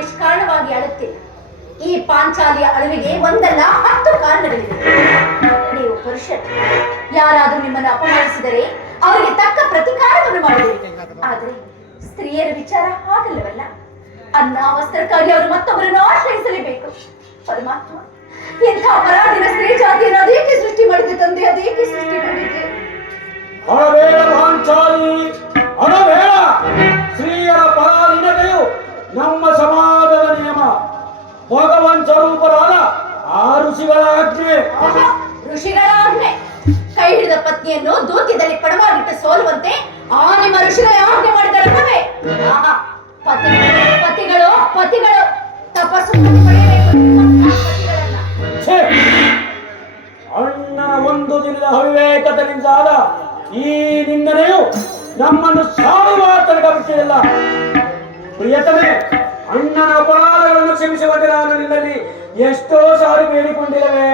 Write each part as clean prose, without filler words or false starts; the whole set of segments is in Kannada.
ನಿಷ್ಕಾರಣವಾಗಿ ಅಳುತ್ತೇನೆ. ಈ ಪಾಂಚಾಲಿಯ ಅಳುವಿಗೆ ಒಂದಲ್ಲ 10 ಕಾರಣಗಳಿವೆ. ನೀವು ಪುರುಷರು, ಯಾರಾದರೂ ನಿಮ್ಮನ್ನು ಅಪಮಾನಿಸಿದರೆ ಅವರಿಗೆ ತಕ್ಕ ಪ್ರತಿಕಾರವನ್ನು ಮಾಡಬೇಕು. ಆದರೆ ಸ್ತ್ರೀಯರ ವಿಚಾರ ಹಾಗಲ್ಲವಲ್ಲ. ಅನ್ನ ವಸ್ತ್ರಕ್ಕಾಗಿ ಅವರು ಮತ್ತೊಬ್ಬರನ್ನು ಆಶ್ರಯಿಸಲೇಬೇಕು. ಪರಮಾತ್ಮ, ಎಂಥ ಅಪರಾಧಿನ ಸ್ತ್ರೀ ಜಾತಿಯನ್ನು ಅದೇಕೆ ಸೃಷ್ಟಿ ಮಾಡಿದೆ ತಂದೆ? ಅದೇಕೆ ಸೃಷ್ಟಿ ಮಾಡಿದೆ? ಸ್ತ್ರೀಯರ ಪರಾಧೀನತೆಯು ನಮ್ಮ ಸಮಾಜದ ನಿಯಮ. ಭಗವಾನ್ ಸ್ವರೂಪರಾದ ಆ ಋಷಿಗಳ ಆಜ್ಞೆ. ಋಷಿಗಳ ಆಜ್ಞೆ. ಕೈ ಹಿಡಿದ ಪತ್ನಿಯನ್ನು ದೂತ್ಯದಲ್ಲಿ ಪಡವಾಗಿಟ್ಟು ಸೋಲುವಂತೆ ಆ ನಿಮ್ಮ ಋಷಿಗಳ ಆಜ್ಞೆ ಮಾಡಿದರಲ್ಲವೇ? ಪತಿಗಳು ಪತಿಗಳು ತಪಸ್ಸು ಪಡೆಯಬೇಕು. ಅಣ್ಣ ಒಂದು ದಿನದ ಅವಿವೇಕತೆಯಿಂದಾದ ಈ ನಿಂದನೆಯು ನಮ್ಮನ್ನು ಸಾಡುವ ತನಕ ಬಿಟ್ಟಿಲ್ಲ. ಪ್ರಿಯತಮೆ, ಅಣ್ಣನ ಅಪರಾಧಗಳನ್ನು ಕ್ಷಮಿಸುವಂತೆ ನಾನು ನಿನ್ನಲ್ಲಿ ಎಷ್ಟೋ ಸಾರಿ ಬೇಡಿಕೊಂಡಿಲ್ಲವೇ?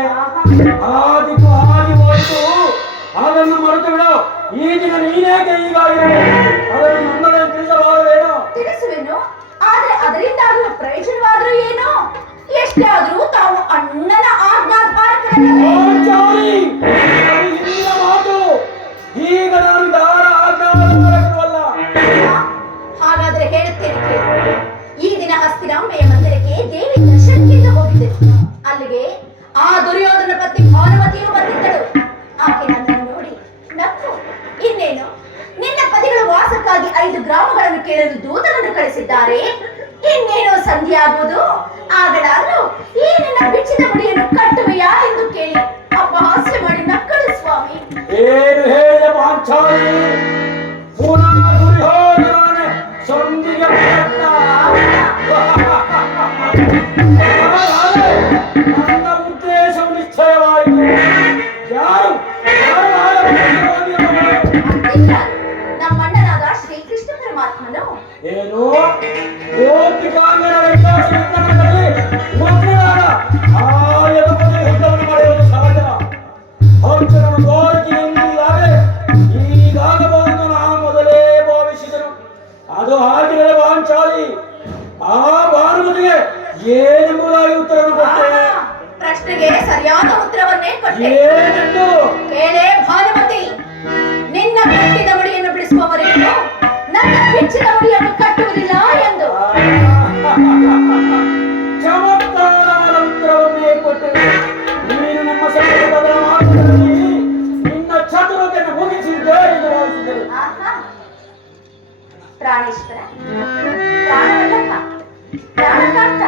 ಆದಿಗೂ ಆದಿ ಹೋಯಿತು, ಅದನ್ನು ಮರೆತು ಬಿಡು. ಈ ದಿನ ನೀನೇಕೆ ಹೀಗಾಗಿರಬೇಕು? ಅದನ್ನು ನನ್ನನ್ನು ತಿಳಿಸಬಾರದೇನೋ? ತಿಳಿಸುವೆನು, ಆದರೆ ಅದರಿಂದಾಗುವ ಪ್ರಯೋಜನವಾದರೂ ಏನು? ಎಷ್ಟೇ ಆದರೂ ತಾವು ಅಣ್ಣನ ಆಜ್ಞಾಧಾರಕರಲ್ಲವೇ? ಮಾತು ಈಗ ನಾನು ದಾರ ಆಜ್ಞಾಧಾರಕರಲ್ಲ. ಹಾಗಾದ್ರೆ ಹೇಳುತ್ತೇನೆ ಕೇಳಿ. ಈ ದಿನ ಹಸ್ತಿನಾಂಬೆಯ ಮಂದಿರಕ್ಕೆ ದೇವಿ ದರ್ಶನಕ್ಕಿಂತ ಹೋಗಿದ್ದರು. ಅಲ್ಲಿಗೆ ಆ ದುರ್ಯೋಧನ ಪತ್ನಿ ಭಾನುಮತಿಯು ಬಂದಿದ್ದಳು. ಆಕೆ ನನ್ನನ್ನು ನೋಡಿ ನಕ್ಕು, ಇನ್ನೇನು ನಿನ್ನ ಪತಿಗಳ ವಾಸಕ್ಕಾಗಿ 5 ಗ್ರಾಮಗಳನ್ನು ಕೇಳಲು ದೂತರನ್ನು ಕಳಿಸಿದ್ದಾರೆ. ಇನ್ನೇನು ಸಂಧಿ ಆಗುವುದು. ಆಗ ನಾನು ಈ ನಿನ್ನ ಬಿಚ್ಚಿದ ಮುಡಿಯನ್ನು ಕಟ್ಟುವೆಯಾ ಎಂದು ಕೇಳಿ ಅಪಹಾಸ್ಯ ಮಾಡಿ ನಕ್ಕಳು. ಸ್ವಾಮಿ, ಏನು ಹೇಳಿದ ಪಾಂಚಾಲಿ? ಪುನಃ ದುರ್ಯೋಧನನೇ ಸಂಧಿಗೆ ಪ್ರಯತ್ನ. ನನ್ನ ಉದ್ದೇಶವು ನಿಶ್ಚಯವಾಯಿತು. ಯಾರು ನಮ್ಮಣ್ಣನಾದ ಶ್ರೀಕೃಷ್ಣ ಪರಮಾತ್ಮನು ಏನು ಗೋಪಿಕಾಂಗನ ವ್ಯತ್ಯಾಸದಲ್ಲಿ ಮಕ್ಕಳಾದ ಆಯದ ಬಗ್ಗೆ ಯುದ್ಧವನ್ನು ಮಾಡುವುದು ಸಹಜ. ಹಂಸನನ್ನು ಗೋರಕಿನಿಂದಾದರೆ ಈಗಾಗಬಹುದು ನಾವು ಮೊದಲೇ ಭಾವಿಸಿದರು. ಅದು ಆಗಿರಲ ಪಾಂಚಾಲಿ. ಆ ಭಾನುಮತಿಗೆ ಏನೆಂಬುದಾಗಿ ಉತ್ತರವನ್ನು ಕೊಟ್ಟೆ? ಪ್ರಶ್ನೆಗೆ ಸರಿಯಾದ ಉತ್ತರವನ್ನೇ ಕೊಟ್ಟೆ. ಏನೆಂದು ಕೇಳೆ ಭಾನುಮತಿ, ನಿನ್ನ ಕಟ್ಟಿದ ಮುಡಿಯನ್ನು ಬಿಡಿಸುವವರೆಗೂ ನನ್ನ ಬಿಚ್ಚಿದ ಮುಡಿಯನ್ನು ಕಟ್ಟುವುದಿಲ್ಲ ಎಂದು. ಚಮತ್ಕಾರವಾದ ಉತ್ತರವನ್ನೇ ಕೊಟ್ಟೆ. ನೀನು ನಮ್ಮ ಸಂಬಂಧದ ಮಾತುಗಳಲ್ಲಿ ನಿನ್ನ ಚತುರತೆಯನ್ನು ಮುಗಿಸಿದ್ದೆ ಎಂದು ಭಾವಿಸಿದ್ದರು. ಪ್ರಾಣೇಶ್ವರ, ಪ್ರಾಣವಲ್ಲಪ್ಪ, ಪ್ರಾಣಕಾಂತ.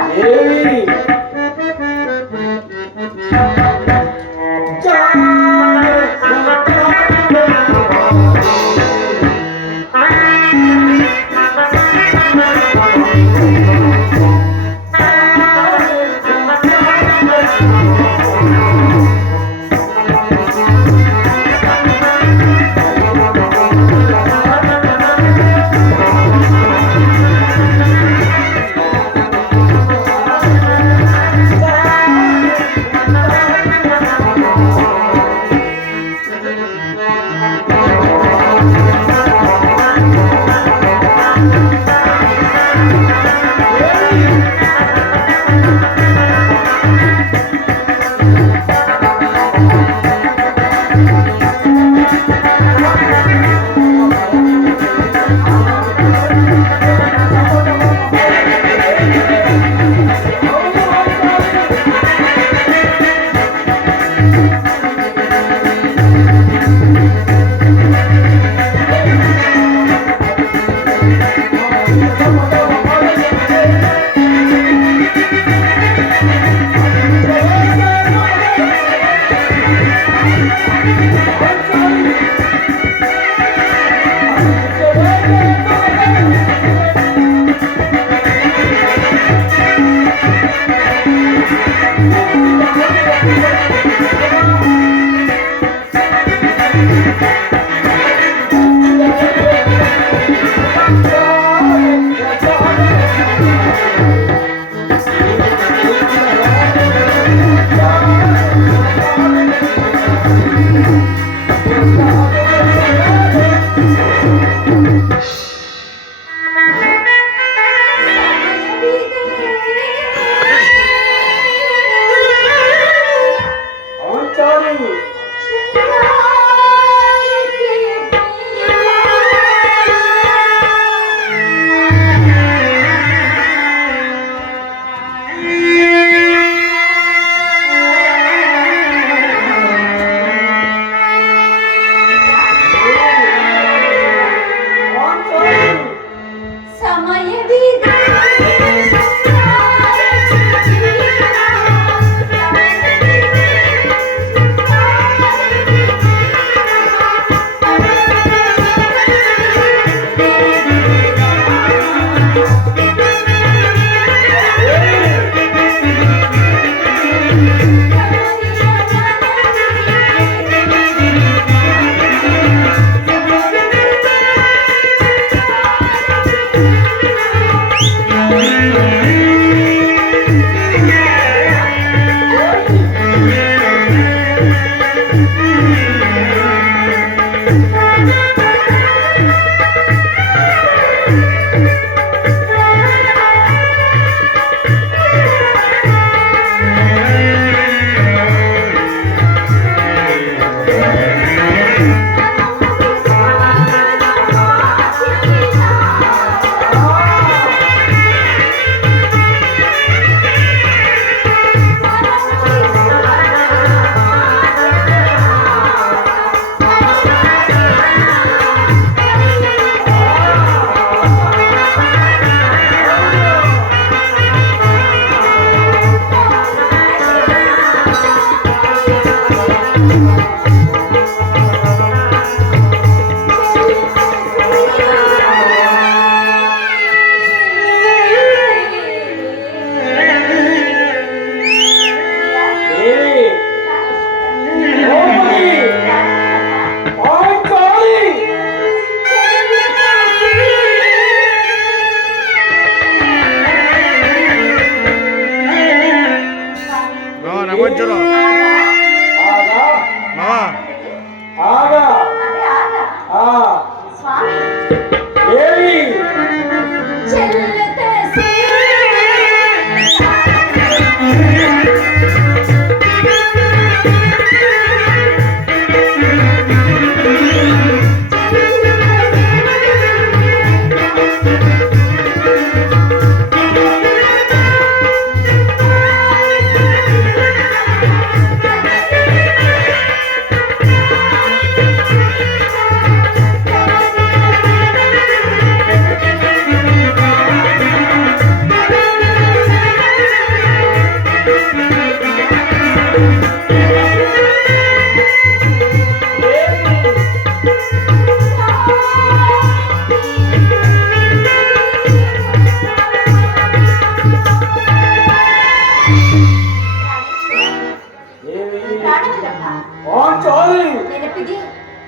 ನೆನಪಿದೆ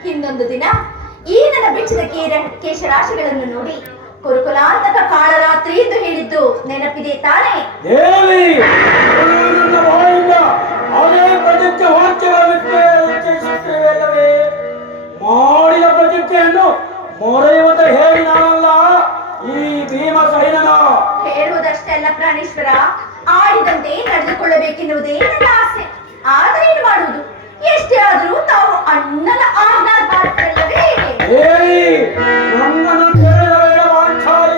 ಹಿಂದೊಂದು ದಿನ ಈ ನನ್ನ ಬೆಚ್ಚದ ಕೇಶರಾಶಿಗಳನ್ನು ನೋಡಿ ಕುರುಕುಲಾಂತಕ ಕಾಳರಾತ್ರಿ ಎಂದು ಹೇಳಿದ್ದು ನೆನಪಿದೆ ತಾನೇ? ದೇವಿ ನನ್ನ ಬಾಯಿಂದ ಅದೇ ಪ್ರತಿಜ್ಞೆ ವಾಕ್ಯವಾಗಿತ್ತೇ ಉಚ್ಚರಿಸುತ್ತೇವಲ್ಲವೇ? ಮಾಡಿದ ಪ್ರತಿಜ್ಞೆಯನ್ನು ಮೊರೆಯುವಂತ ಹೇಳಿ ನಾನಲ್ಲ ಈ ಭೀಮಸೈನನ. ಹೇಳುವುದಷ್ಟೇ ಅಲ್ಲ ಪ್ರಾಣೇಶ್ವರ, ಆಡಿದಂತೆ ನಡೆದುಕೊಳ್ಳಬೇಕೆನ್ನುವುದೇ ನನ್ನ ಆಸೆ. ಆದರೆ ಏನು ಮಾಡುವುದು? ಎಷ್ಟೇ ಆದರೂ ತಾವು ಅಣ್ಣನ ಆಜ್ಞಾ ಪಾತ್ರಲ್ಲವೇ? ನನ್ನನ್ನು ಕೇಳಿದ ಬೇಡ ವಾಂಚಾಲಿ.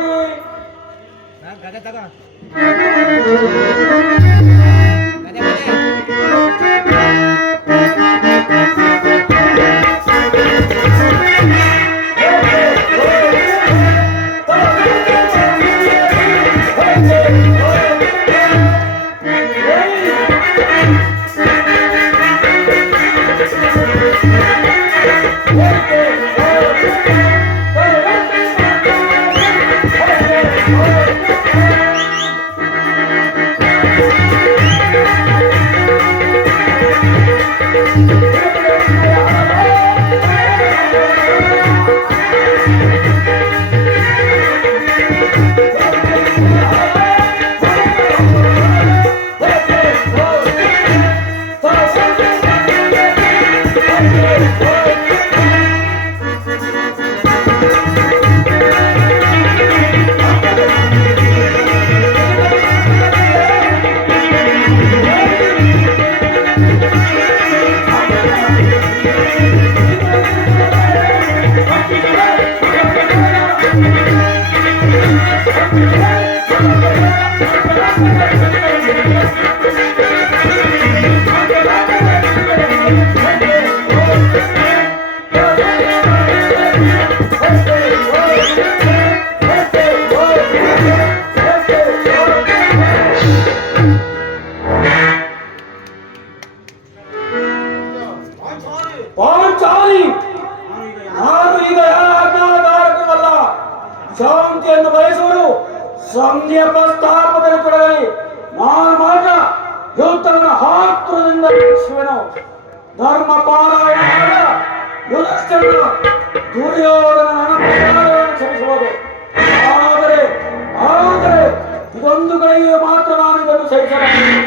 ಪಾಂಚಾಲಿ, ನಾನು ಈಗ ಯಾರ ಆಜ್ಞಾಧಾರಕವಲ್ಲ. ಶಾಂತಿಯನ್ನು ಬಯಸುವರು ಸಂಧಿಯ ಪ್ರಸ್ತಾಪದಲ್ಲಿ ತೊಡಗಲಿ. ನಾನು ಮಾತ್ರ ಯುದ್ಧವನ್ನು ಹಾತುರದಿಂದ ಶಿವನು ಧರ್ಮ ಪಾರಾಯಣ ಯುಧಿಷ್ಠಿರ ದುರ್ಯೋಧನ ಕ್ಷಮಿಸಬಹುದು. ಆದರೆ ಇದು ಸಲ